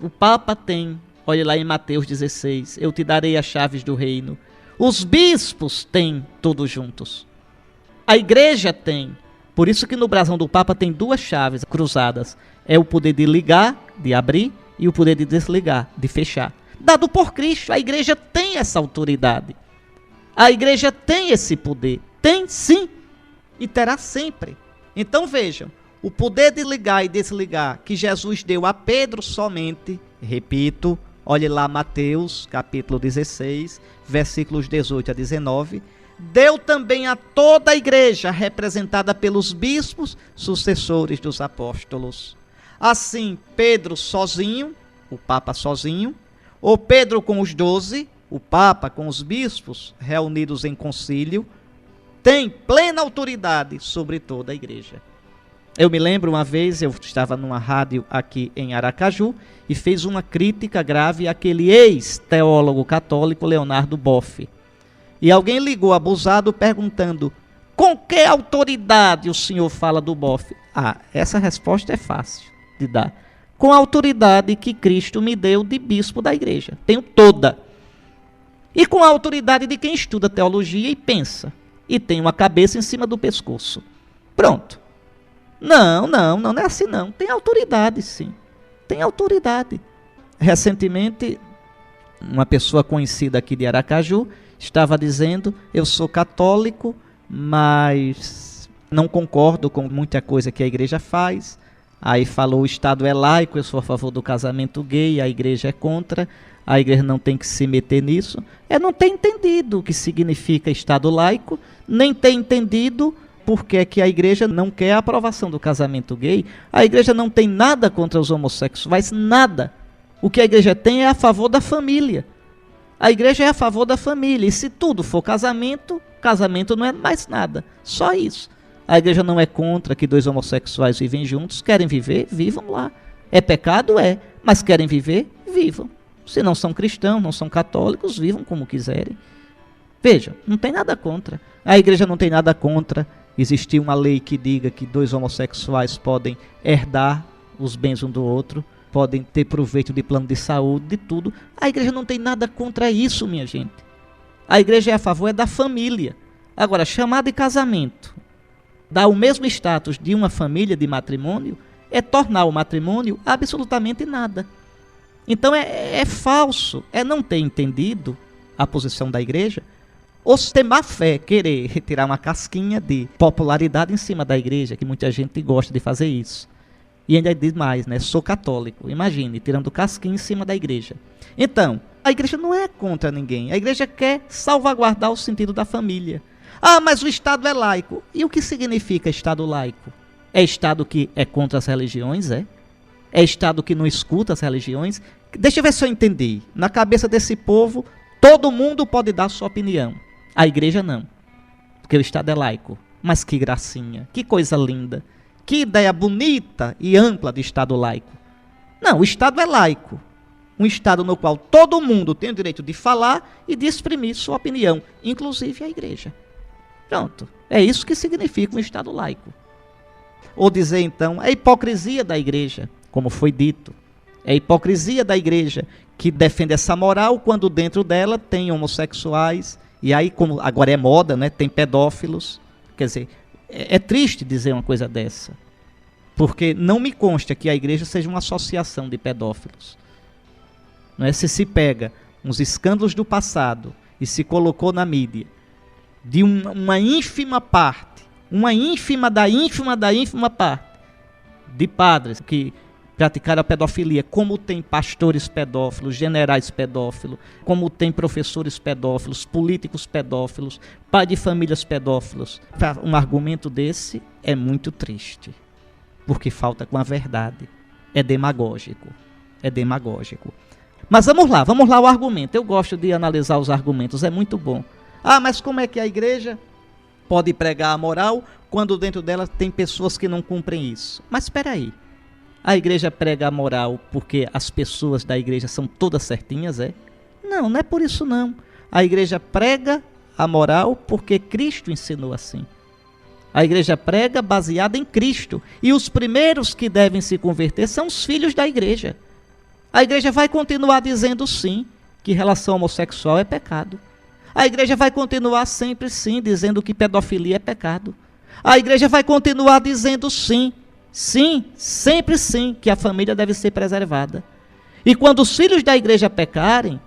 o Papa tem, olha lá em Mateus 16, eu te darei as chaves do reino. Os bispos têm todos juntos. A igreja tem. Por isso que no brasão do Papa tem duas chaves cruzadas. É o poder de ligar, de abrir, e o poder de desligar, de fechar. Dado por Cristo, a igreja tem essa autoridade. A igreja tem esse poder. Tem sim. E terá sempre. Então vejam, o poder de ligar e desligar que Jesus deu a Pedro somente, repito, olhe lá Mateus capítulo 16, versículos 18 a 19, deu também a toda a igreja representada pelos bispos, sucessores dos apóstolos. Assim, Pedro sozinho, o Papa sozinho, ou Pedro com os 12, o Papa com os bispos reunidos em concílio, tem plena autoridade sobre toda a igreja. Eu me lembro uma vez, eu estava numa rádio aqui em Aracaju e fez uma crítica grave àquele ex-teólogo católico Leonardo Boff. E alguém ligou abusado perguntando: com que autoridade o senhor fala do Boff? Ah, essa resposta é fácil de dar. Com a autoridade que Cristo me deu de bispo da igreja. Tenho toda. E com a autoridade de quem estuda teologia e pensa. E tem uma cabeça em cima do pescoço. Pronto. Não é assim não. Tem autoridade sim. Tem autoridade. Recentemente, uma pessoa conhecida aqui de Aracaju estava dizendo: eu sou católico, mas não concordo com muita coisa que a igreja faz. Aí falou: o Estado é laico, eu sou a favor do casamento gay, a igreja é contra, a igreja não tem que se meter nisso. Não tem entendido o que significa Estado laico, nem tem entendido por que que a igreja não quer a aprovação do casamento gay. A igreja não tem nada contra os homossexuais, nada. O que a igreja tem é a favor da família. A igreja é a favor da família, e se tudo for casamento, casamento não é mais nada, só isso. A igreja não é contra que dois homossexuais vivem juntos, querem viver, vivam lá. É pecado? É, mas querem viver, vivam. Se não são cristãos, não são católicos, vivam como quiserem. Veja, não tem nada contra. A igreja não tem nada contra existir uma lei que diga que dois homossexuais podem herdar os bens um do outro, podem ter proveito de plano de saúde, de tudo. A igreja não tem nada contra isso, minha gente. A igreja é a favor da família. Agora, chamar de casamento, dar o mesmo status de uma família de matrimônio, é tornar o matrimônio absolutamente nada. Então é falso, é não ter entendido a posição da igreja, ou se ter má fé, querer retirar uma casquinha de popularidade em cima da igreja, que muita gente gosta de fazer isso. E ainda diz mais, né? Sou católico. Imagine, tirando casquinha em cima da igreja. Então, a igreja não é contra ninguém. A igreja quer salvaguardar o sentido da família. Ah, mas o Estado é laico. E o que significa Estado laico? É Estado que é contra as religiões, é? É Estado que não escuta as religiões? Deixa eu ver se eu entendi. Na cabeça desse povo, todo mundo pode dar sua opinião. A igreja não. Porque o Estado é laico. Mas que gracinha, que coisa linda. Que ideia bonita e ampla de Estado laico. Não, o Estado é laico. Um Estado no qual todo mundo tem o direito de falar e de exprimir sua opinião, inclusive a igreja. Pronto. É isso que significa um Estado laico. Ou dizer, então, a hipocrisia da igreja, como foi dito. É a hipocrisia da igreja que defende essa moral quando dentro dela tem homossexuais, e aí, como agora é moda, né, tem pedófilos. Quer dizer, é triste dizer uma coisa dessa, porque não me consta que a igreja seja uma associação de pedófilos. Não é? Se pega uns escândalos do passado e se colocou na mídia de uma ínfima parte, uma ínfima da ínfima parte de padres que praticaram a pedofilia, como tem pastores pedófilos, generais pedófilos, como tem professores pedófilos, políticos pedófilos, pai de famílias pedófilos. Um argumento desse é muito triste, porque falta com a verdade. É demagógico. É demagógico. Mas vamos lá o argumento. Eu gosto de analisar os argumentos, é muito bom. Ah, mas como é que a igreja pode pregar a moral quando dentro dela tem pessoas que não cumprem isso? Mas espera aí. A igreja prega a moral porque as pessoas da igreja são todas certinhas, é? Não, não é por isso não. A igreja prega a moral porque Cristo ensinou assim. A igreja prega baseada em Cristo. E os primeiros que devem se converter são os filhos da igreja. A igreja vai continuar dizendo sim, que relação homossexual é pecado. A igreja vai continuar sempre sim, dizendo que pedofilia é pecado. A igreja vai continuar dizendo sim, sempre sim, que a família deve ser preservada. E quando os filhos da igreja pecarem,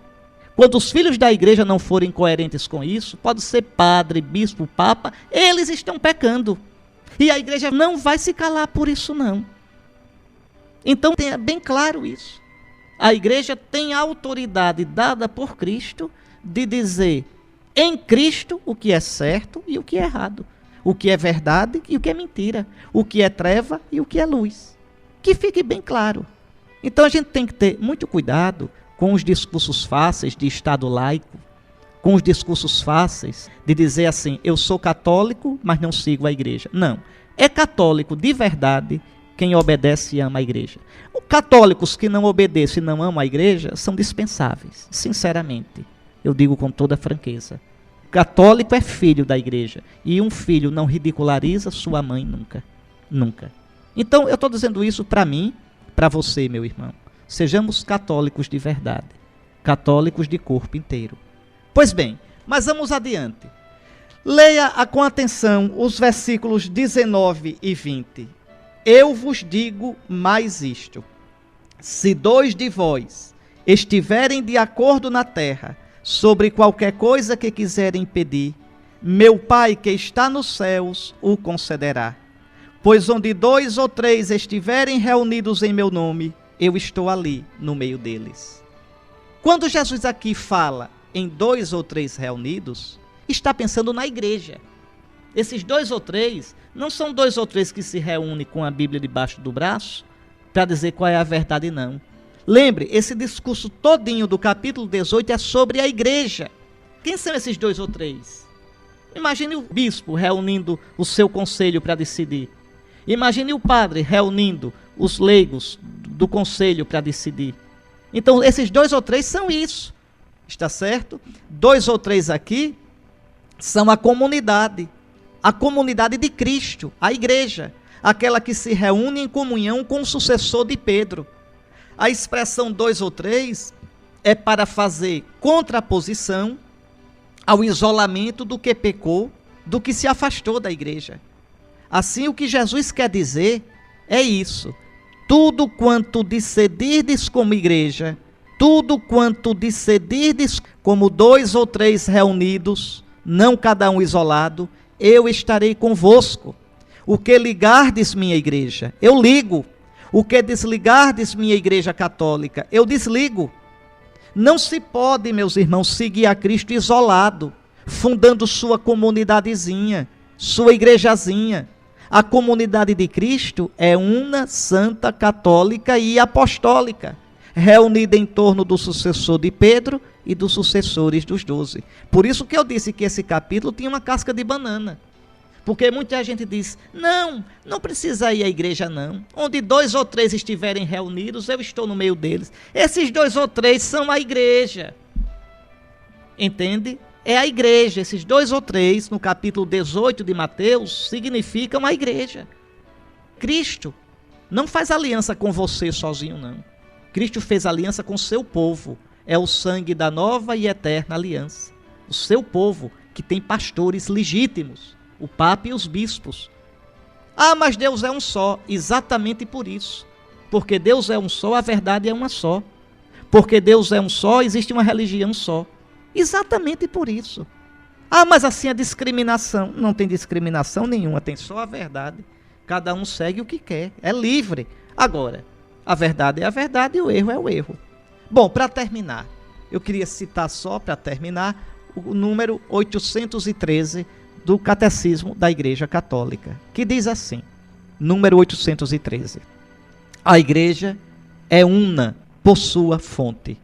quando os filhos da igreja não forem coerentes com isso, pode ser padre, bispo, papa, eles estão pecando. E a igreja não vai se calar por isso não. Então tenha bem claro isso. A igreja tem a autoridade dada por Cristo de dizer em Cristo o que é certo e o que é errado. O que é verdade e o que é mentira. O que é treva e o que é luz. Que fique bem claro. Então a gente tem que ter muito cuidado com os discursos fáceis de Estado laico, com os discursos fáceis de dizer assim, eu sou católico, mas não sigo a igreja. Não. É católico de verdade quem obedece e ama a igreja. Os católicos que não obedecem e não amam a igreja são dispensáveis, sinceramente. Eu digo com toda franqueza. Católico é filho da igreja. E um filho não ridiculariza sua mãe nunca. Nunca. Então eu estou dizendo isso para mim, para você, meu irmão. Sejamos católicos de verdade. Católicos de corpo inteiro. Pois bem, mas vamos adiante. Leia com atenção os versículos 19 e 20. Eu vos digo mais isto. Se 2 de vós estiverem de acordo na terra, sobre qualquer coisa que quiserem pedir, meu Pai que está nos céus o concederá. Pois onde 2 ou 3 estiverem reunidos em meu nome, eu estou ali no meio deles. Quando Jesus aqui fala em 2 ou 3 reunidos, está pensando na igreja. Esses 2 ou 3 não são 2 ou 3 que se reúnem com a Bíblia debaixo do braço para dizer qual é a verdade, não. Lembre, esse discurso todinho do capítulo 18 é sobre a igreja. Quem são esses 2 ou 3? Imagine o bispo reunindo o seu conselho para decidir. Imagine o padre reunindo os leigos do conselho para decidir. Então, esses 2 ou 3 são isso. Está certo? 2 ou 3 aqui são a comunidade de Cristo, a igreja, aquela que se reúne em comunhão com o sucessor de Pedro. A expressão 2 ou 3 é para fazer contraposição ao isolamento do que pecou, do que se afastou da igreja. Assim, o que Jesus quer dizer é isso. Tudo quanto decidirdes como igreja, tudo quanto decidirdes como 2 ou 3 reunidos, não cada um isolado, eu estarei convosco. O que ligardes, minha igreja, eu ligo. O que desligardes, minha igreja católica, eu desligo. Não se pode, meus irmãos, seguir a Cristo isolado, fundando sua comunidadezinha, sua igrejazinha. A comunidade de Cristo é una, santa, católica e apostólica, reunida em torno do sucessor de Pedro e dos sucessores dos 12. Por isso que eu disse que esse capítulo tinha uma casca de banana. Porque muita gente diz, não precisa ir à igreja não. Onde 2 ou 3 estiverem reunidos, eu estou no meio deles. Esses 2 ou 3 são a igreja. Entende? É a igreja. Esses 2 ou 3, no capítulo 18 de Mateus, significam a igreja. Cristo não faz aliança com você sozinho, não. Cristo fez aliança com o seu povo. É o sangue da nova e eterna aliança. O seu povo, que tem pastores legítimos, o Papa e os bispos. Ah, mas Deus é um só. Exatamente por isso. Porque Deus é um só, a verdade é uma só. Porque Deus é um só, existe uma religião só. Exatamente por isso. Ah, mas assim a discriminação. Não tem discriminação nenhuma, tem só a verdade. Cada um segue o que quer, é livre. Agora, a verdade é a verdade e o erro é o erro. Bom, para terminar, eu queria citar só, para terminar, o número 813 do Catecismo da Igreja Católica, que diz assim, número 813. A Igreja é una por sua fonte,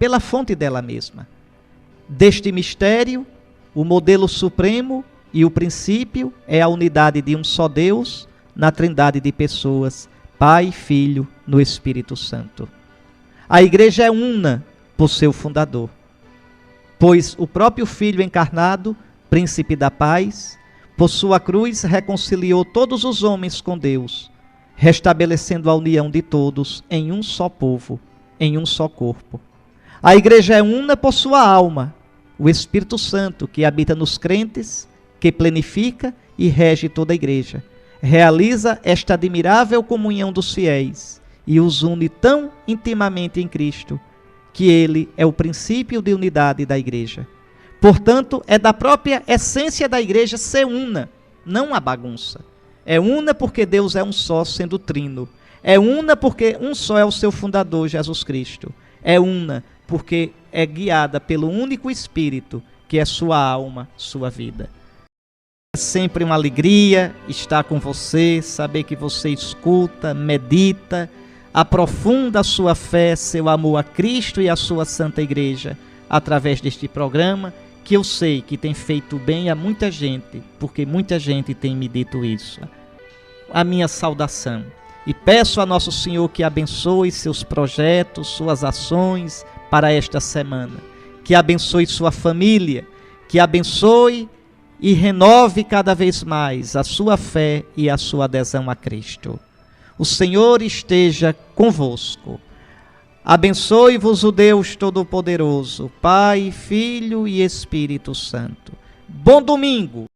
pela fonte dela mesma. Deste mistério, o modelo supremo e o princípio é a unidade de um só Deus, na trindade de pessoas, Pai, Filho, no Espírito Santo. A Igreja é una por seu fundador, pois o próprio Filho encarnado, Príncipe da Paz, por sua cruz reconciliou todos os homens com Deus, restabelecendo a união de todos em um só povo, em um só corpo. A Igreja é una por sua alma, o Espírito Santo que habita nos crentes, que planifica e rege toda a Igreja. Realiza esta admirável comunhão dos fiéis e os une tão intimamente em Cristo, que Ele é o princípio de unidade da Igreja. Portanto, é da própria essência da Igreja ser una, não a bagunça. É una porque Deus é um só, sendo trino. É una porque um só é o seu fundador, Jesus Cristo. É una porque é guiada pelo único Espírito, que é sua alma, sua vida. É sempre uma alegria estar com você, saber que você escuta, medita, aprofunda a sua fé, seu amor a Cristo e a sua Santa Igreja, através deste programa, que eu sei que tem feito bem a muita gente, porque muita gente tem me dito isso. A minha saudação. E peço a Nosso Senhor que abençoe seus projetos, suas ações para esta semana. Que abençoe sua família, que abençoe e renove cada vez mais a sua fé e a sua adesão a Cristo. O Senhor esteja convosco. Abençoe-vos o Deus Todo-Poderoso, Pai, Filho e Espírito Santo. Bom domingo!